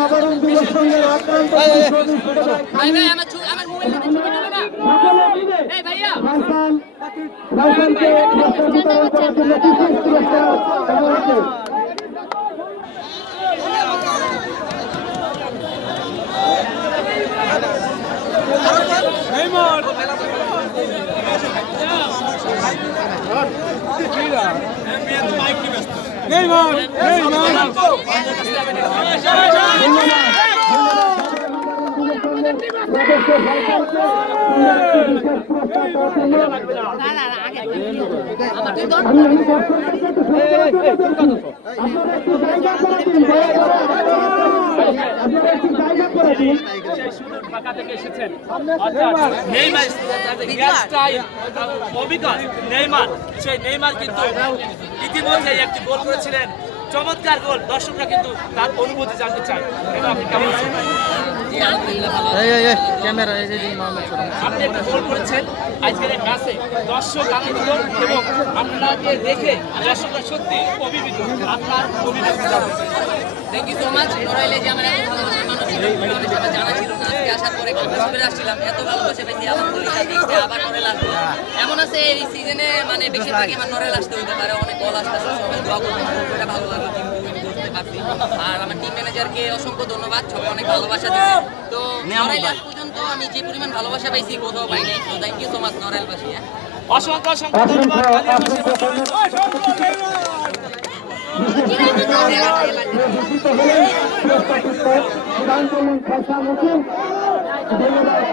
নবরণ দিবস সঙ্গের আক্রান্ত রাইফানকে বিতরণ করার জন্য বিশেষ পুরস্কার দেওয়া হচ্ছে। ঢাকা থেকে এসেছেন নেইমার সেই নেইমার কিন্তু ইতিমধ্যে একটি গোল করেছিলেন, চমৎকার গোল। দর্শকরা কিন্তু তার অনুভূতি জানতে চায়। আপনি কেমন আছেন? আপনি একটা গোল করেছেন আজকের এই ম্যাচে, দর্শক আনন্দিত এবং আপনাকে দেখে দর্শকরা সত্যি অভিভূত। আপনার অভিভূতি জানতে চাই। Thank you so much. নড়াইলে যে আমার এত ভালোবাসার মানুষ ছিল, অনেক সময় জানা ছিল না। আজকে আসার পরে কক্সবাজারে আসছিলাম, এত ভালোবাসা পেয়েছি। আলহামদুলিল্লাহ দেখতে আবার নড়াইল আসবো। এমন আছে এই সিজনে মানে বেশিরভাগই আমার নড়াইল আসতে হতে পারে, অনেক কল আসতেছে, সবাই দোয়া করবো, এটা ভালো লাগলো কিন্তু বুঝতে পারছি। আর আমার টিম ম্যানেজারকে অসংখ্য ধন্যবাদ, সবাই অনেক ভালোবাসা দিচ্ছে। তো নড়াইল আজ পর্যন্ত আমি যে পরিমাণ ভালোবাসা পাইছি কোথাও পাইনি। তো থ্যাংক ইউ সো মাচ নড়াইলবাসী। অসংখ্য অসংখ্য ধন্যবাদ। ধন্যবাদ।